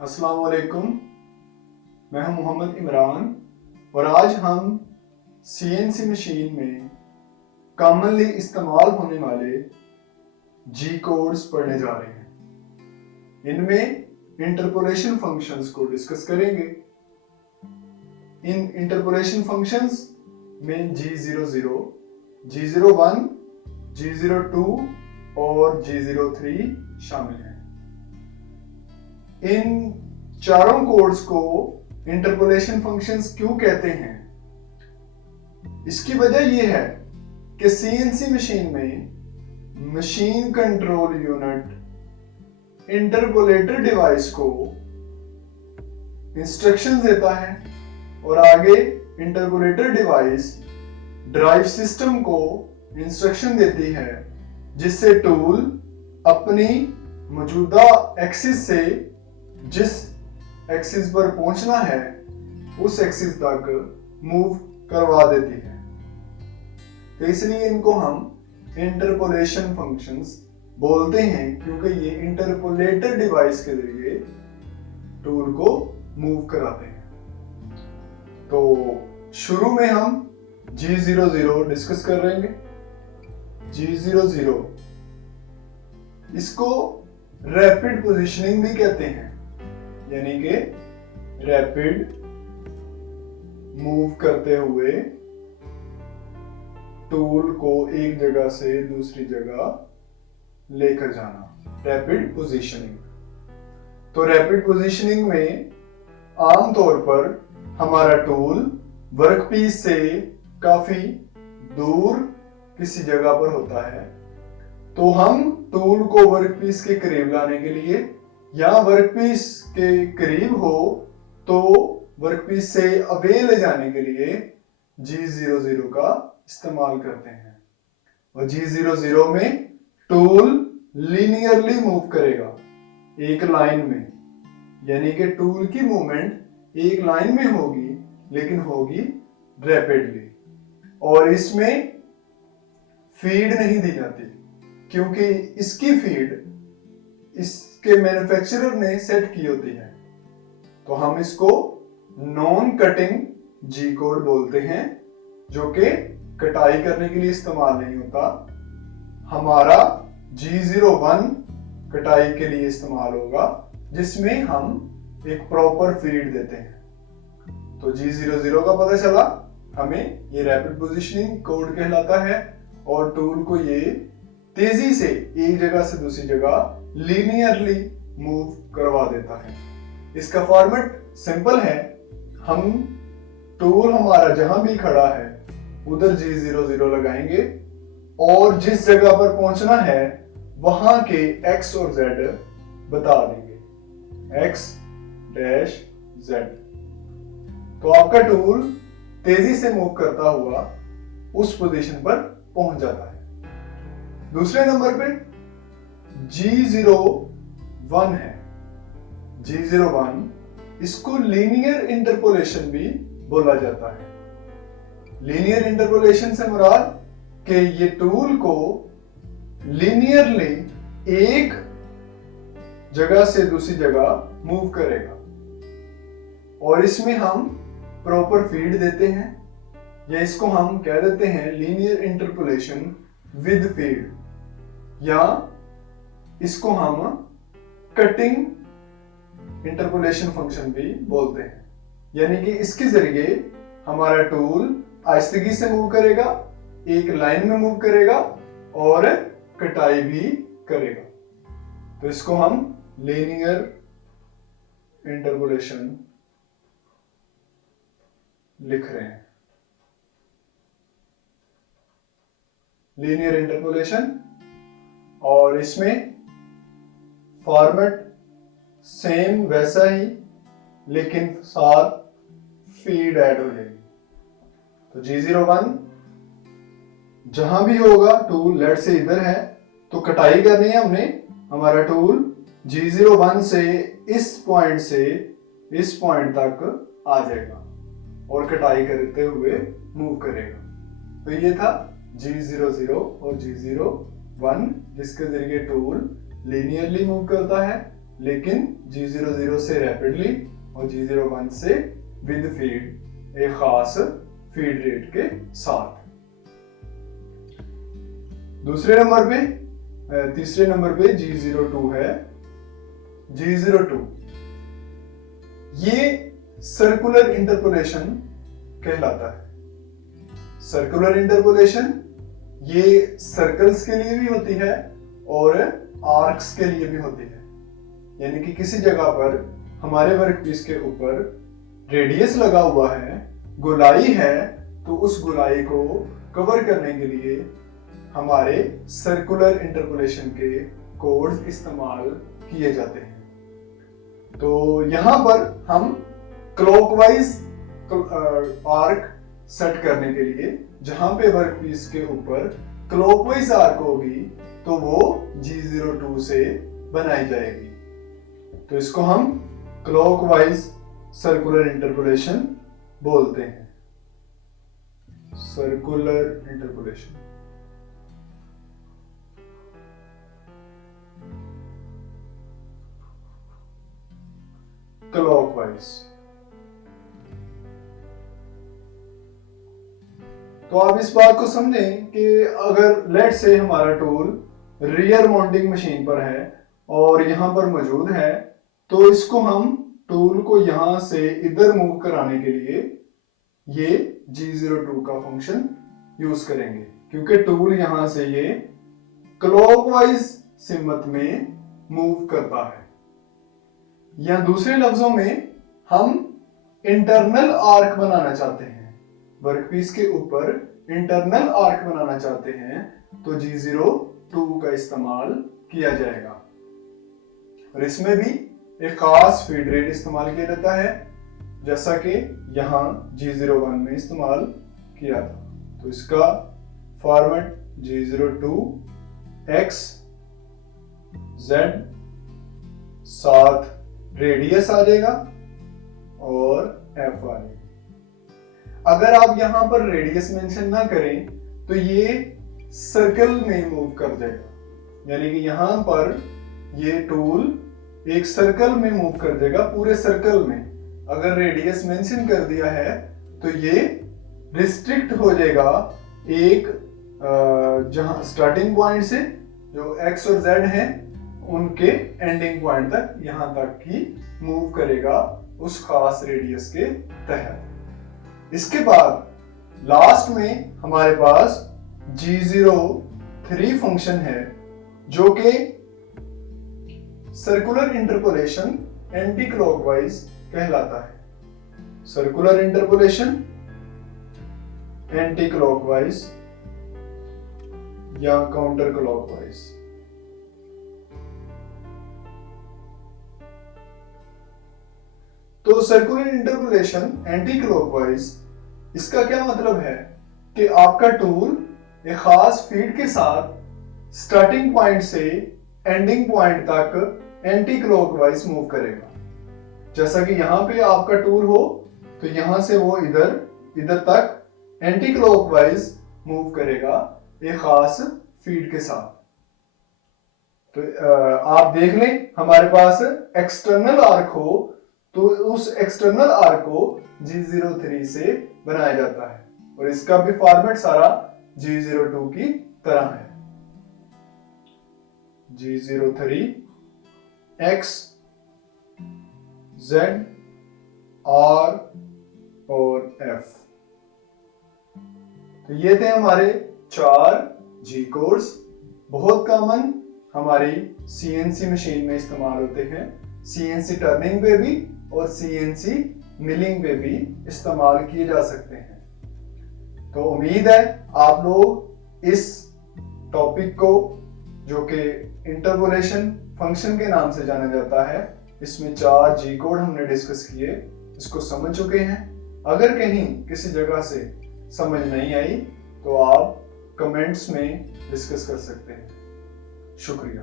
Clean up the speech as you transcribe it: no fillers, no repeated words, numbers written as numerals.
अस्सलाम वालेकुम। मैं हूं मोहम्मद इमरान और आज हम सीएनसी मशीन में कॉमनली इस्तेमाल होने वाले जी कोड्स पढ़ने जा रहे हैं। इनमें इंटरपोलेशन फंक्शंस को डिस्कस करेंगे। इन इंटरपोलेशन फंक्शंस में G00, G01, G02 और G03 शामिल हैं। इन चारों कोड्स को इंटरपोलेशन फंक्शंस क्यों कहते हैं? इसकी वजह यह है कि सीएनसी मशीन में machine control unit interpolator device को इंस्ट्रक्शंस देता है और आगे इंटरपोलेटर डिवाइस ड्राइव सिस्टम को इंस्ट्रक्शन देती है, जिससे टूल अपनी मौजूदा एक्सिस से जिस एक्सिस पर पहुंचना है उस एक्सिस तक मूव करवा देती है। तो इसलिए इनको हम इंटरपोलेशन फंक्शंस बोलते हैं, क्योंकि ये इंटरपोलेटर डिवाइस के जरिए टूल को मूव कराते हैं। तो शुरू में हम G00 डिस्कस कर रहे हैं। G00 इसको रैपिड पोजीशनिंग भी कहते हैं, यानी कि रैपिड मूव करते हुए टूल को एक जगह से दूसरी जगह लेकर जाना, रैपिड पोजीशनिंग। तो रैपिड पोजीशनिंग में आमतौर पर हमारा टूल वर्कपीस से काफी दूर किसी जगह पर होता है, तो हम टूल को वर्कपीस के करीब लाने के लिए या वर्कपीस के करीब हो तो वर्कपीस से अवे ले जाने के लिए G00 का इस्तेमाल करते हैं। और G00 में टूल लीनियरली मूव करेगा एक लाइन में, यानी कि टूल की मूवमेंट एक लाइन में होगी, लेकिन होगी रैपिडली। और इसमें फीड नहीं दी जाती, क्योंकि इसकी फीड इसके मैन्युफैक्चरर ने सेट की होती है। तो हम इसको नॉन कटिंग जी कोड बोलते हैं, जो कि कटाई करने के लिए इस्तेमाल नहीं होता। हमारा G01 कटाई के लिए इस्तेमाल होगा, जिसमें हम एक प्रॉपर फीड देते हैं। तो G00 का पता चला हमें, ये रैपिड पोजीशनिंग कोड कहलाता है और टूल को ये तेजी से एक जगह से दूसरी जगह लीनियरली मूव करवा देता है। इसका फॉर्मेट सिंपल है। हम टूल हमारा जहां भी खड़ा है उधर G00 लगाएंगे और जिस जगह पर पहुंचना है वहां के X और Z बता देंगे, X डैश Z। तो आपका टूल तेजी से मूव करता हुआ उस पोजीशन पर पहुंच जाता है। दूसरे नंबर पे G01 है। G01 इसको लीनियर इंटरपोलेशन भी बोला जाता है। लीनियर इंटरपोलेशन से मुराद कि ये टूल को लीनियरली एक जगह से दूसरी जगह मूव करेगा और इसमें हम प्रॉपर फीड देते हैं, या इसको हम कह देते हैं लीनियर इंटरपोलेशन विद फीड, या इसको हम कटिंग इंटरपोलेशन फंक्शन भी बोलते हैं। यानी कि इसके जरिए हमारा टूल आहिस्तगी से मूव करेगा, एक लाइन में मूव करेगा और कटाई भी करेगा। तो इसको हम लीनियर इंटरपोलेशन लिख रहे हैं। लीनियर इंटरपोलेशन, और इसमें फॉर्मेट सेम वैसा ही, लेकिन साथ फीड ऐड हो जाएगी। तो G01 जहां भी होगा, टूल लेट से इधर है तो कटाई करनी है हमने, हमारा टूल G01 से इस पॉइंट तक आ जाएगा और कटाई करते हुए मूव करेगा। तो ये था G00 और G01, जिसके जरिए टूल लीनियरली मूव करता है लेकिन G00 से रैपिडली और G01 से विद फीड एक खास फीड रेट के साथ। तीसरे नंबर पे G02 है। G02 ये सर्कुलर इंटरपोलेशन कहलाता है। सर्कुलर इंटरपोलेशन ये सर्कल्स के लिए भी होती है और आर्क्स के लिए भी होती है, यानी कि किसी जगह पर हमारे वर्कपीस के ऊपर रेडियस लगा हुआ है, गोलाई है, तो उस गोलाई को कवर करने के लिए हमारे सर्कुलर इंटरपोलेशन के कोड्स इस्तेमाल किए जाते हैं। तो यहां पर हम क्लॉकवाइज आर्क सेट करने के लिए, जहां पे वर्कपीस के ऊपर क्लॉकवाइज आर्क होगी तो वो G02 से बनाई जाएगी। तो इसको हम क्लॉकवाइज सर्कुलर इंटरपोलेशन बोलते हैं। Circular interpolation. क्लॉकवाइज। तो आप इस बात को समझें कि अगर लेट से हमारा टूल रियर माउंटिंग मशीन पर है और यहां पर मौजूद है, तो इसको हम टूल को यहां से इधर मूव कराने के लिए ये G02 का फंक्शन यूज करेंगे, क्योंकि टूल यहां से ये क्लॉकवाइज सिमत में मूव करता है। या दूसरे लफ्जों में हम इंटरनल आर्क बनाना चाहते हैं, वर्कपीस के ऊपर इंटरनल आर्क बनाना चाहते हैं, तो G02 का इस्तेमाल किया जाएगा। और इसमें भी एक खास फीड रेट इस्तेमाल किया जाता है, जैसा कि यहां G01 में इस्तेमाल किया था। तो इसका फॉर्मेट G02 X Z साथ रेडियस आ जाएगा और F आ जाएगा। अगर आप यहां पर रेडियस मेंशन ना करें तो ये सर्कल में मूव कर जाएगा, यानी कि यहां पर ये टूल एक सर्कल में मूव कर देगा, पूरे सर्कल में। अगर रेडियस मेंशन कर दिया है तो ये रिस्ट्रिक्ट हो जाएगा एक जहां स्टार्टिंग पॉइंट से जो X और Z है उनके एंडिंग पॉइंट तक, यहां तक ही मूव करेगा उस खास रेडियस के तहत। इसके बाद लास्ट में हमारे पास G03 फंक्शन है, जो कि सर्कुलर इंटरपोलेशन एंटी क्लॉकवाइज कहलाता है। सर्कुलर इंटरपोलेशन एंटी क्लॉकवाइज या काउंटर क्लॉकवाइज। तो सर्कुलर इंटरपोलेशन एंटी क्लॉकवाइज, इसका क्या मतलब है कि आपका टूल एक खास फीड के साथ स्टार्टिंग पॉइंट से एंडिंग पॉइंट तक एंटी क्लॉकवाइज मूव करेगा। जैसा कि यहां पे आपका टूल हो तो यहां से वो इधर तक एंटी क्लॉकवाइज मूव करेगा एक खास फीड के साथ। तो आप देख लें, हमारे पास एक्सटर्नल आर्क हो तो उस एक्सटर्नल आर्क को G03 से बनाया जाता है, और इसका भी फॉर्मेट सारा G02 की तरह है। G03 X Z R और F। तो ये थे हमारे 4 G कोड्स। बहुत कॉमन हमारी CNC मशीन में इस्तेमाल होते हैं, CNC टर्निंग पे भी और CNC मिलिंग पे भी इस्तेमाल किए जा सकते हैं। तो उम्मीद है आप लोग इस टॉपिक को, जो कि इंटरपोलेशन फंक्शन के नाम से जाना जाता है, इसमें 4 G कोड हमने डिस्कस किए, इसको समझ चुके हैं। अगर कहीं किसी जगह से समझ नहीं आई तो आप कमेंट्स में डिस्कस कर सकते हैं। शुक्रिया।